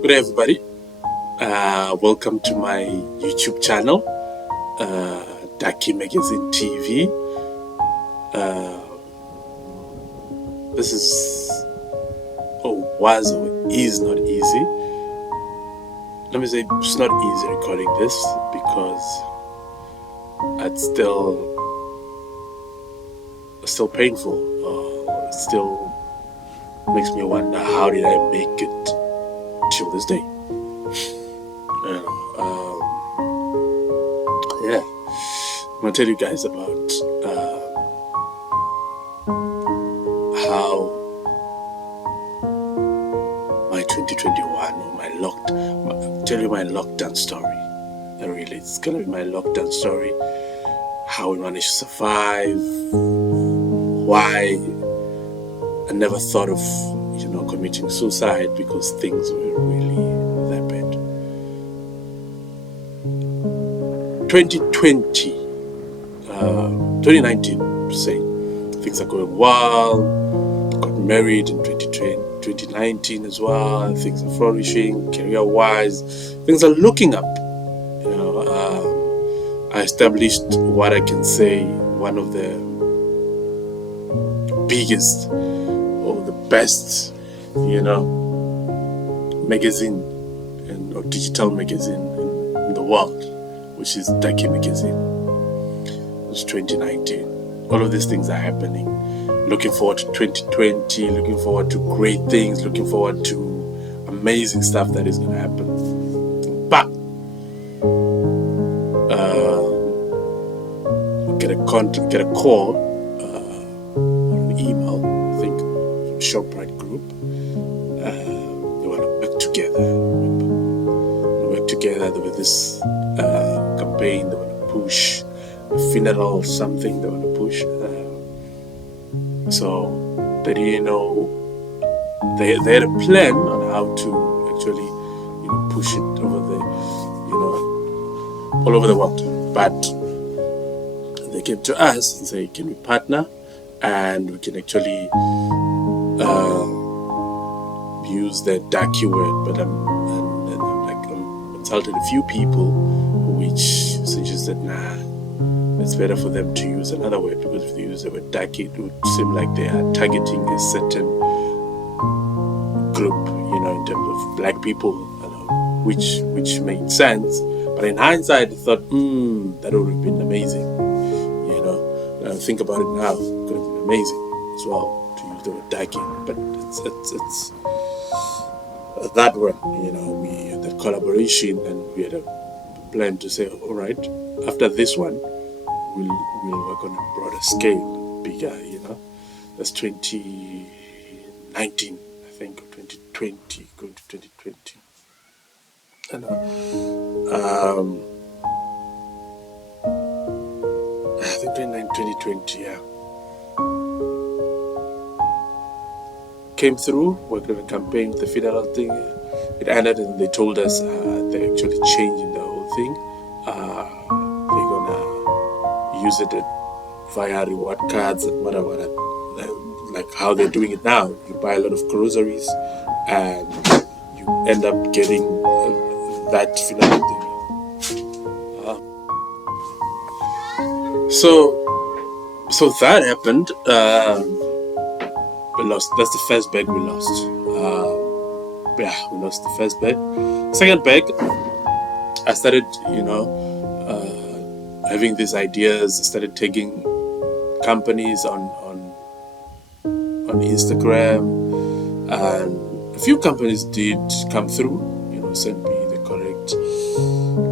Good day, everybody. Welcome to my YouTube channel, Daki Magazine TV. This is, was, or is not easy. Let me say it's not easy recording this because it's still painful. It still makes me wonder, how did I make it till this day? I'm gonna tell you guys about how my 2021 or my lockdown story. Really, it's gonna be my lockdown story. How we managed to survive. Why I never thought of committing suicide because things were really that bad. 2019 to say, things are going well. Got married in 2019 as well. Things are flourishing career-wise. Things are looking up. I established what I can say one of the biggest or the best, magazine or digital magazine in the world, which is Daki Magazine. It's 2019. All of these things are happening. Looking forward to 2020, looking forward to great things, looking forward to amazing stuff that is going to happen. But get a call, an email, I think, from ShopRite Group. They want to work together. There was this campaign. They want to push a funeral or something. They want to push. So they didn't know. They had a plan on how to actually, push it over all over the world. But they came to us and say, "Can we partner? And we can actually use the Daki word." But I'm consulted a few people which suggested, nah, it's better for them to use another word, because if they use the word Daki, it would seem like they are targeting a certain group, in terms of black people, which made sense. But in hindsight, I thought, that would have been amazing. Think about it now, it could have been amazing as well to use the word Daki. But it's that one, we had that collaboration, and we had a plan to say, all right, after this one, we'll work on a broader scale, bigger, That's 2019, I think, or 2020, going to 2020. And I think 2020, yeah. Came through, worked on a campaign with the funeral thing. It ended, and they told us they're actually changing the whole thing. They're gonna use it via reward cards and whatever, like how they're doing it now. You buy a lot of groceries and you end up getting that funeral thing. So that happened. We lost. That's the first bag we lost. We lost the first bag. Second bag, I started, having these ideas. I started taking companies on Instagram, and a few companies did come through. Send me the correct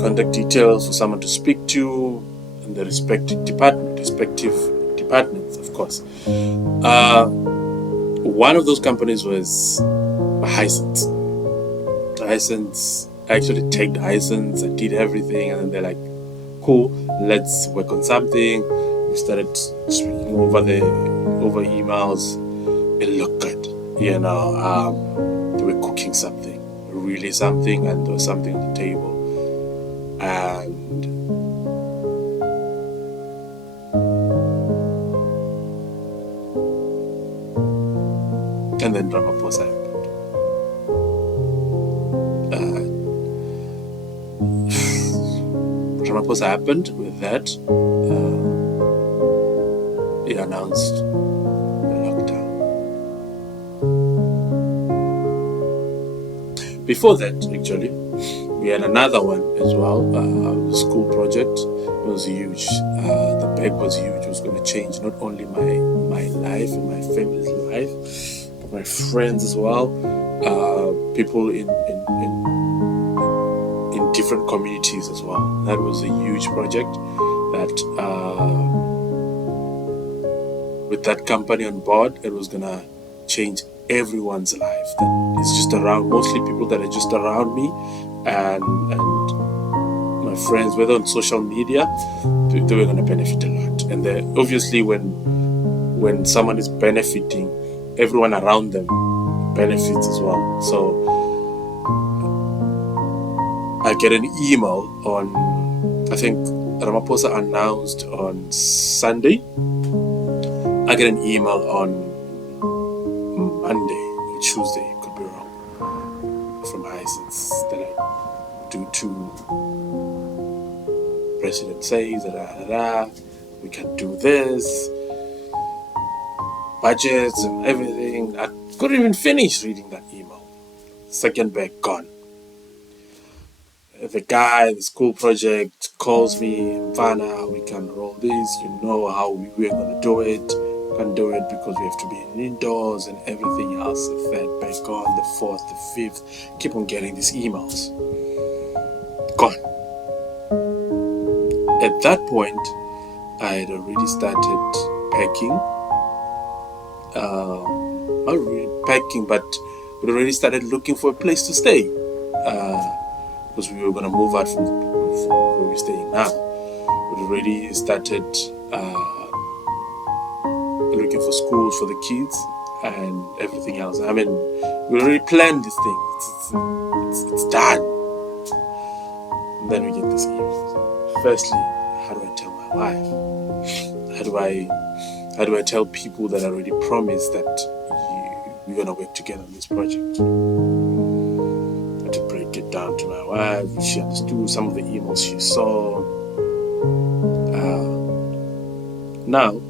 contact details for someone to speak to, and the respective departments, of course. One of those companies was Hisense. I actually tagged Hisense. I did everything, and then they're like, "Cool, let's work on something." We started speaking over emails. It looked good, they were cooking something, really something, and there was something on the table, and then Ramaphosa happened. Ramaphosa happened with that. He announced the lockdown. Before that, actually, we had another one as well, the school project. It was huge. The bag was huge. It was going to change not only my life and my family's life, but my friends as well. People in different communities as well. That was a huge project that with that company on board, it was going to change everyone's life that is just around, mostly people that are just around me and my friends, whether on social media, they were going to benefit a lot. And obviously when someone is benefiting, everyone around them benefits as well. So I get an email on, I think Ramaphosa announced on Sunday. I get an email on Monday or Tuesday, could be wrong, from Hisense that due to President says we can do this, budgets and everything. I couldn't even finish reading that email. Second bag gone. The guy, the school project calls me, Mfana, we can roll this, you know how we're going to do it. We can do it because we have to be indoors and everything else. The third back on, the fourth, the fifth. Keep on getting these emails. Gone. At that point, I had already started packing. Not really packing, but we already started looking for a place to stay. Because we were going to move out from where we're staying now. We already started looking for schools for the kids and everything else. I mean, we already planned this thing. It's done. And then we get this email. Firstly, how do I tell my wife? How do I tell people that I already promised that we're going to work together on this project? To break it down to my wife, she understood some of the emails she saw. Now,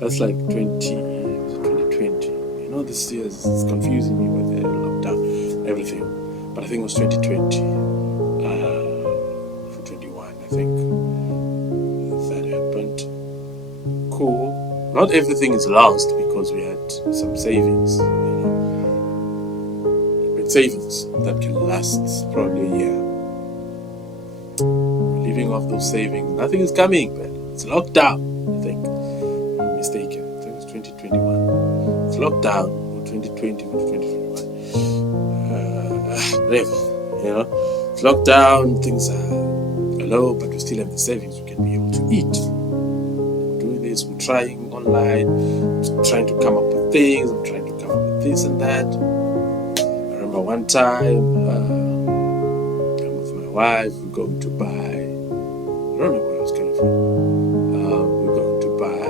that's like 2020. You know, this year is confusing me with the lockdown, everything. But I think it was 2020, for 21, I think that happened. Cool. Not everything is lost because we had some savings, savings that can last probably a year. Living off those savings, nothing is coming, but it's locked down. I think I'm mistaken. I think it's 2021. It's locked down, or 2020 or 2021. It's locked down. Things are low, but we still have the savings. We can be able to eat. We're doing this. We're trying online. We're trying to come up with things. I'm trying to come up with this and that. One time, I'm with my wife, we're going to buy, I don't know where I was coming from, we're going to buy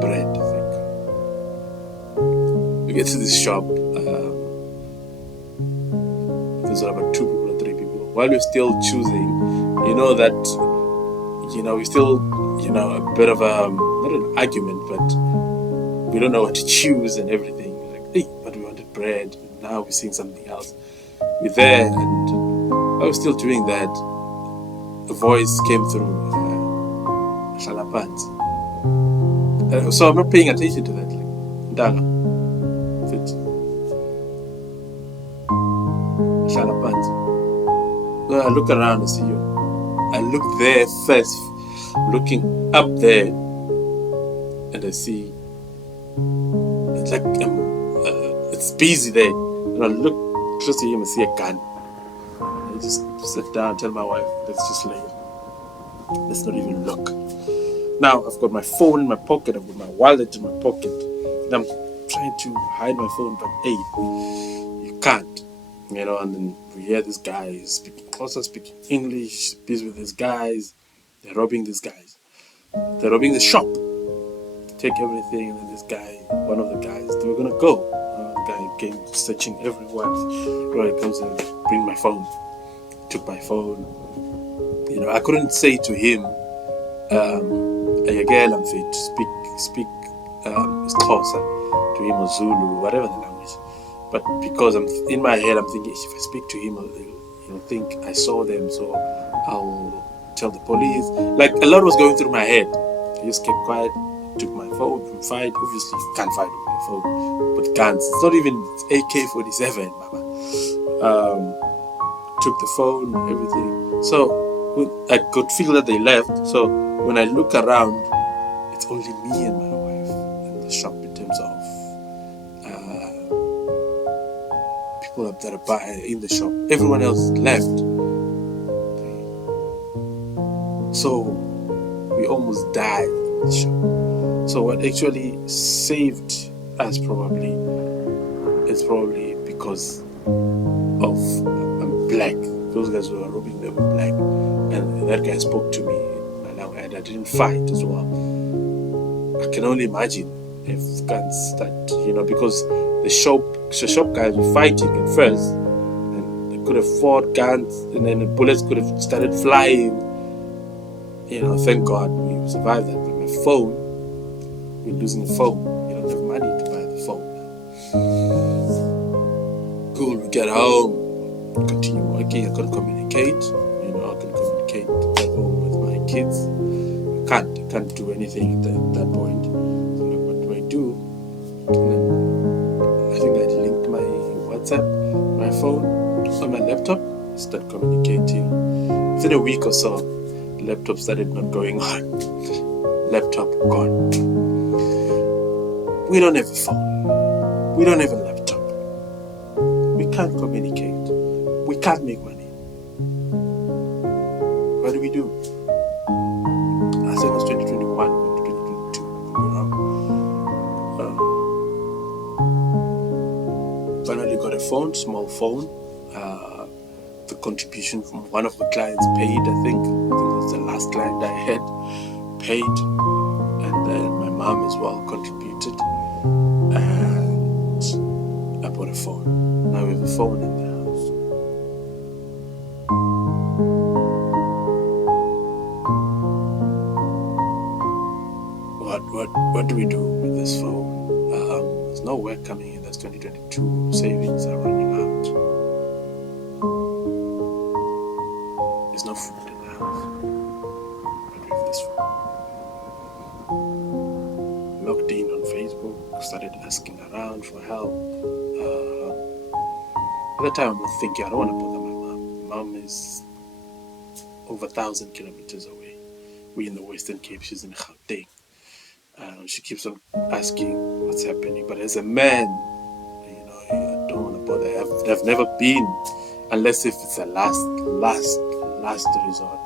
bread, I think. We get to this shop, there's about 2 people or 3 people. While we're still choosing, we still, a bit of not an argument, but we don't know what to choose and everything. We're like, hey, but we wanted bread. Now we're seeing something else. We're there, and I was still doing that. A voice came through, Shalapant. So I'm not paying attention to that. Like, Danga. Fit. Shalapant. Well, I look around and see you. I look there first, looking up there, and I see it's like it's busy there. And I look close to him and see a gun. I just sit down, tell my wife, let's just lay it. Let's not even look. Now I've got my phone in my pocket, I've got my wallet in my pocket, and I'm trying to hide my phone, but hey, you can't. And then we hear this guy speaking English, busy with these guys. They're robbing these guys. They're robbing the shop. Take everything, and then this guy, one of the guys, they were gonna go. The guy came searching everyone. Right, comes and bring my phone. Took my phone. I couldn't say to him, "Ayagel, I'm fit. Speak Xhosa to him, or Zulu, whatever the language." But because I'm in my head, I'm thinking, if I speak to him, he'll think I saw them, so I'll tell the police. Like, a lot was going through my head. I just kept quiet, took my phone, fight. Obviously, you can't fight with my phone, but guns. It's not even AK-47, Mama. Took the phone, everything. So I could feel that they left. So when I look around, it's only me and my wife in the shop in terms of people that are in the shop. Everyone else left. So we almost died in the shop. So what actually saved us is probably because of I'm black. Those guys who were robbing them were black, and that guy spoke to me in my language, and I didn't fight as well. I can only imagine if guns start, because the shop guys were fighting at first, and they could have fought guns, and then the bullets could have started flying. Thank God we survived that. But my phone, we're losing the phone. You don't have money to buy the phone. Cool, we get home, continue working. I couldn't communicate. I can communicate at home with my kids. I can't do anything at that point. So I'm like, what do I do? And then I think I linked my WhatsApp, my phone, on my laptop, start communicating. Within a week or so, the laptop started not going on. Laptop gone. We don't have a phone. We don't have a laptop. We can't communicate. We can't make money. What do we do? I think it was 2021, 2022. Finally got a phone, small phone. The contribution from one of the clients paid, I think it was the last client I had, paid. And then my mom as well contributed. And I bought a phone. Now we have a phone in the house. What do we do with this phone? There's no work coming in. That's 2022. Savings are running out. There's no food in the house. What do we do with this phone? Logged in on Facebook, started asking around for help. At the time, I'm thinking, I don't want to bother my mom. Mom is over 1,000 kilometers away. We're in the Western Cape. She's in Gauteng. She keeps on asking what's happening. But as a man, I don't want to bother. I've never been, unless if it's a last resort.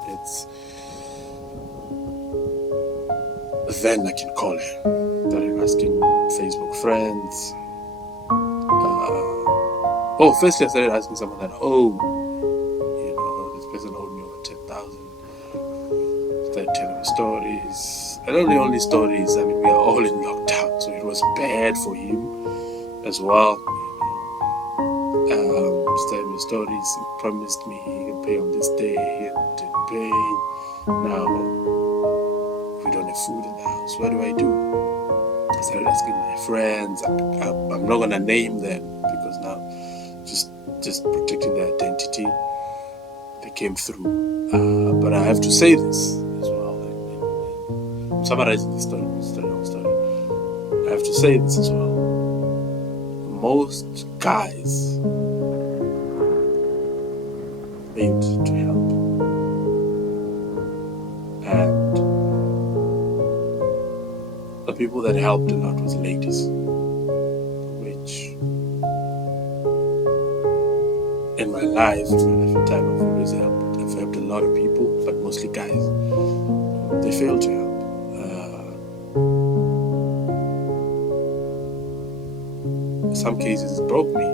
Then I can call her. Started asking Facebook friends. Firstly I started asking someone that, this person owed me over 10,000. Started telling me stories. And not only stories, we are all in lockdown, so it was bad for him as well. Started me stories. He promised me he can pay on this day and didn't pay. Now we don't have food in the house. What do I do? I started asking my friends. I'm not gonna name them because now just protecting their identity. They came through, but I have to say this as well. I'm summarizing this story. It's a long story. I have to say this as well. Most guys failed to help, and the people that helped a lot was ladies, which in my life, in time, I've always helped. I've helped a lot of people, but mostly guys. They failed to help. In some cases, it broke me.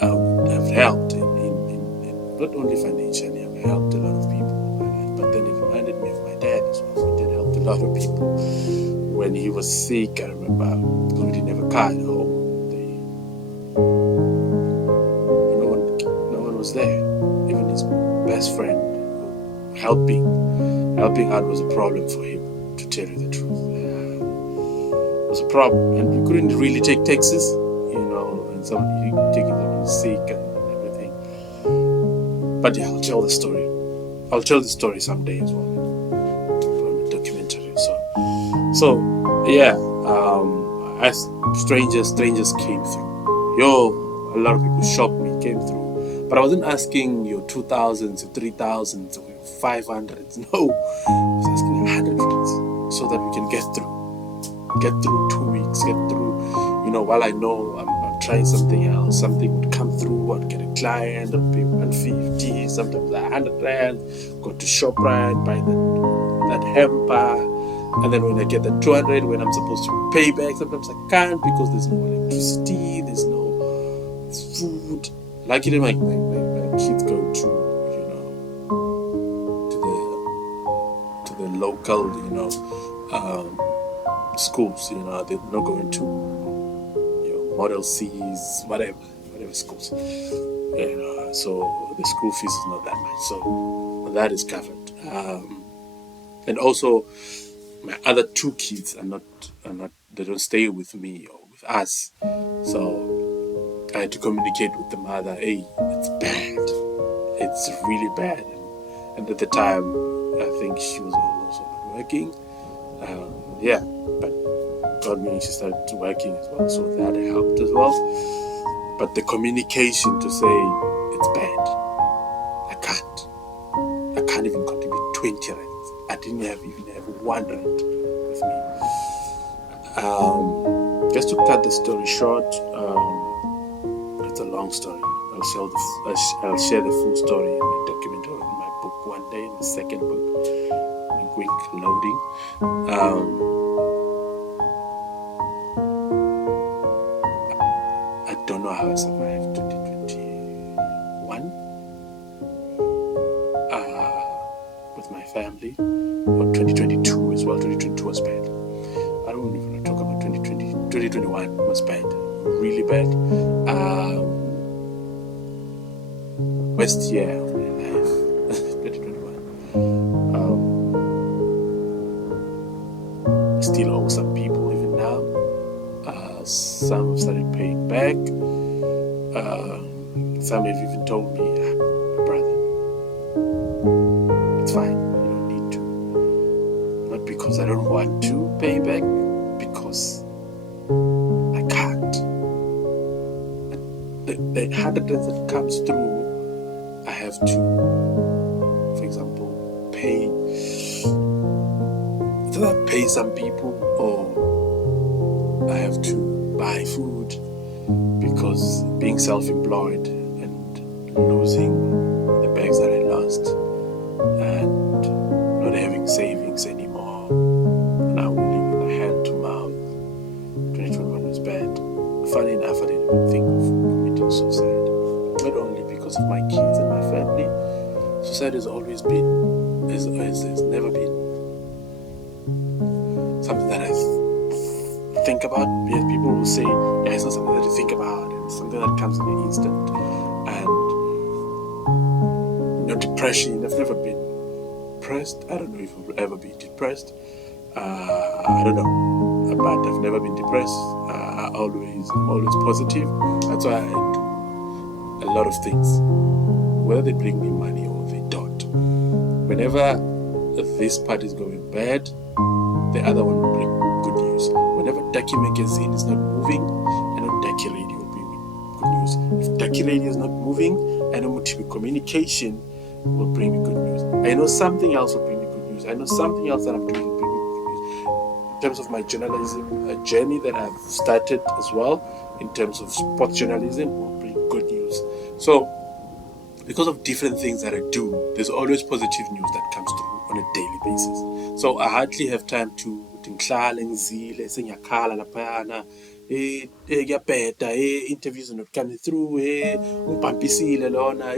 I've helped in not only financially. I've helped a lot of people in my life, but then it reminded me of my dad as well. He did help a lot of people. When he was sick, I remember we didn't have a car at home. No one was there. Even his best friend, who helping out was a problem for him, to tell you the truth. It was a problem, and we couldn't really take taxis, and somebody taking someone sick and everything. But yeah, I'll tell the story. I'll tell the story someday as well, from a documentary. So yeah, as strangers came through. A lot of people shocked me, came through. But I wasn't asking your 2,000s, 3,000s, 500s. No, I was asking 100s, so that we can get through 2 weeks, get through. While I know I'm trying something else, something would come through. I'd get a client, I'd pay 150, sometimes 100 rand. Go to ShopRite, buy that hamper. And then when I get the 200, when I'm supposed to pay back, sometimes I can't because there's no electricity, there's no food. Luckily, my kids go to the local, schools. They're not going to Model C's, whatever schools. So the school fees is not that much. So that is covered. And also, my other 2 kids are not. They don't stay with me or with us. So I had to communicate with the mother. Hey, it's bad. It's really bad. And at the time, I think she was also not working. But God willing, she started working as well. So that helped as well. But the communication to say it's bad, I can't even contribute 20 rand. I didn't even have 1 rand with me. Just to cut the story short, it's a long story. I'll share the full story in my documentary, in my book one day, in the second book. Quick loading. I don't know how I survived 2021 with my family, or 2022 as well. 2022 was bad. I don't even want to talk about 2020. 2021 was bad, really bad. Worst year of my life, 2021. Still owe some people even now. Some have started paying back. Some have even told me, brother, it's fine, you don't need to. Not because I don't want to pay back, because I can't. The 100 that comes through, I have to, for example, pay some people, or I have to buy food, because being self-employed and losing the bags that I lost and not having savings anymore, now living in a hand-to-mouth, 2021 was bad. Funny enough, I didn't even think of committing suicide. Not only because of my kids and my family. Suicide has always been, has never been something that I think about. Yes, people will say, it's not something that you think about, it's something that comes in an instant. And depression, I've never been depressed. I don't know if I'll ever be depressed. I don't know, but I've never been depressed. I'm always positive. That's why I do a lot of things, whether they bring me money or they don't. Whenever this part is going bad, the other one will bring good news. Whenever Daki magazine is not moving, I know Daki radio will bring me good news. If Daki radio is not moving, I know Mutibi communication will bring me good news. I know something else will bring me good news. I know something else that I'm doing will bring me good news. In terms of my journalism journey that I've started as well, in terms of sports journalism, will bring good news. So, because of different things that I do, there's always positive news that comes through on a daily basis. So I hardly have time to ngihlale ngizile sengiyakhala laphayana kuyabheda interviews are not coming through, ungibhampisile lona,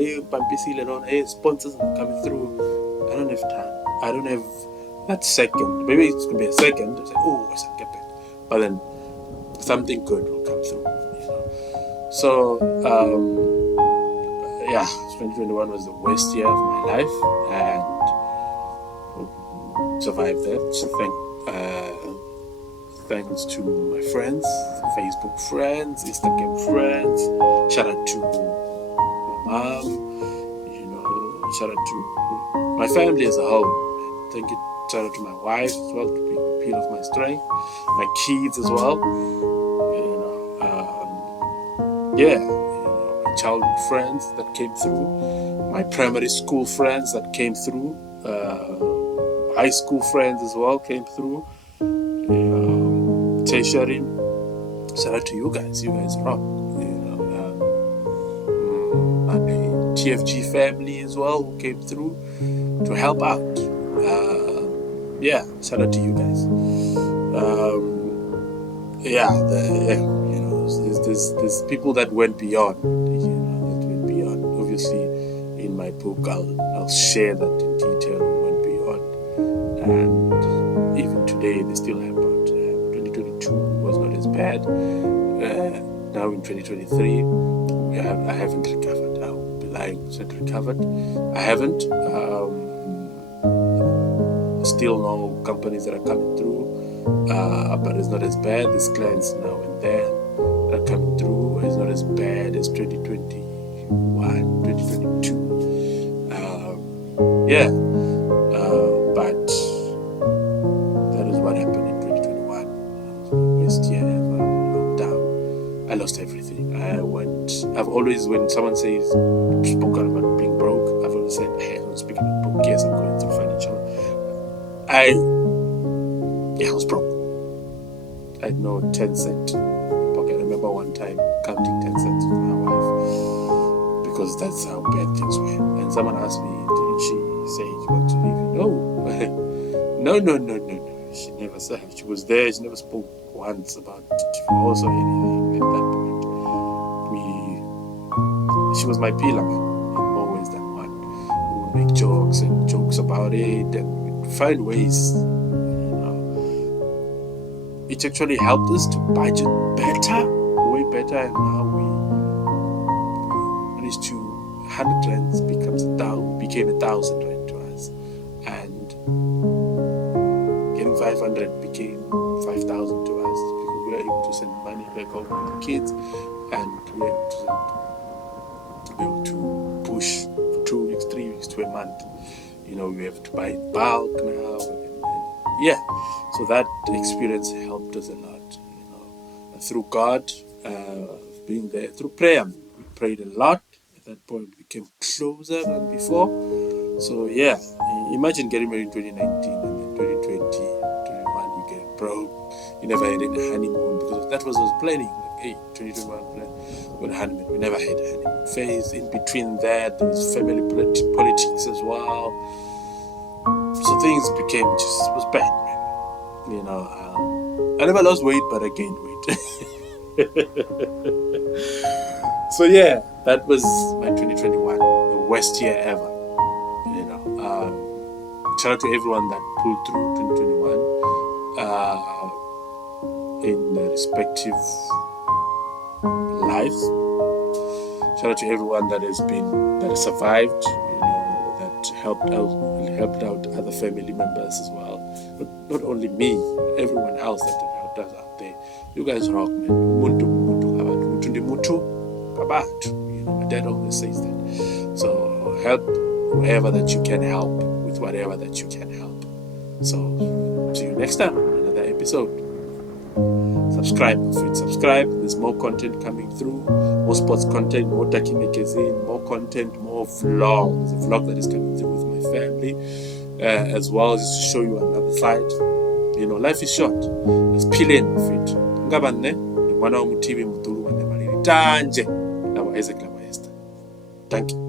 sponsors are not coming through. I don't have time. I don't have that second. Maybe it's gonna be a second. I say, it's a get back. But then something good will come through, So 2021 was the worst year of my life, and survived that. Thanks to my friends, Facebook friends, Instagram friends. Shout out to my mom. Shout out to my family as a whole. Thank you. Shout out to my wife as well, to be a pillar of my strength. My kids as well. My childhood friends that came through. My primary school friends that came through. High school friends as well came through. Tertiary. Shout out to you guys. You guys rock. My TFG family as well who came through to help out. Shout out to you guys. There's people that went beyond. Obviously, in my book, I'll share that in detail. Who went beyond, and even today they still help out. 2022 was not as bad. Now in 2023, I haven't recovered. I'll be lying. Said recovered. I haven't. Still no companies that are coming through, but it's not as bad. There's clients now and then that are coming through. It's not as bad as 2021, 2022. But that is what happened in 2021. It was my worst year ever. Lockdown. I lost everything. I've always, when someone says, spoken about being broke, I've always said, hey, I'm not speaking about broke. Yes, I'm going through financial. I was broke. I had no 10 cent pocket. I remember one time counting 10 cents with my wife because that's how bad things were. And someone asked me, didn't she say you want to leave? No. She never said. She was there. She never spoke once about divorce or anything at that point. She was my pillar, man. Always that one. We would make jokes about it, and find ways. It actually helped us to budget better, way better, and now we managed to 100 rands became 1,000 rand to us, and getting 500 became 5,000 to us because we were able to send money back home to the kids, and we were able to push for 2 weeks, 3 weeks to a month. We have to buy in bulk now. So that experience helped us a lot. And through God, being there, through prayer, we prayed a lot. At that point, we became closer than before. So imagine getting married in 2019 and then 2020, 2021, you get broke. You never had any honeymoon because that was planning. Like, hey, 2021 plan. With honeymoon, we never had a honeymoon phase. In between that, there was family politics as well. So things became was bad, man. I never lost weight, but I gained weight. So that was my 2021, the worst year ever. Shout out to everyone that pulled through 2021 in their respective lives. Shout out to everyone that has survived, that helped out other family members as well. But not only me, everyone else that helped us out there. You guys rock, man. Umuntu ndi mutu kabatu. My dad always says that. So help whoever that you can help with whatever that you can help. So see you next time on another episode. Subscribe. There's more content coming through, more sports content, more Taki magazine, more content, more vlog. There's a vlog that is coming through with my family, as well as to show you another side. Life is short. Let's peel in with it. Ngabane, mwana wa mutibi mutulu wa nemaliri tanje. Lawa Isaac, lawa Esther. Thank you.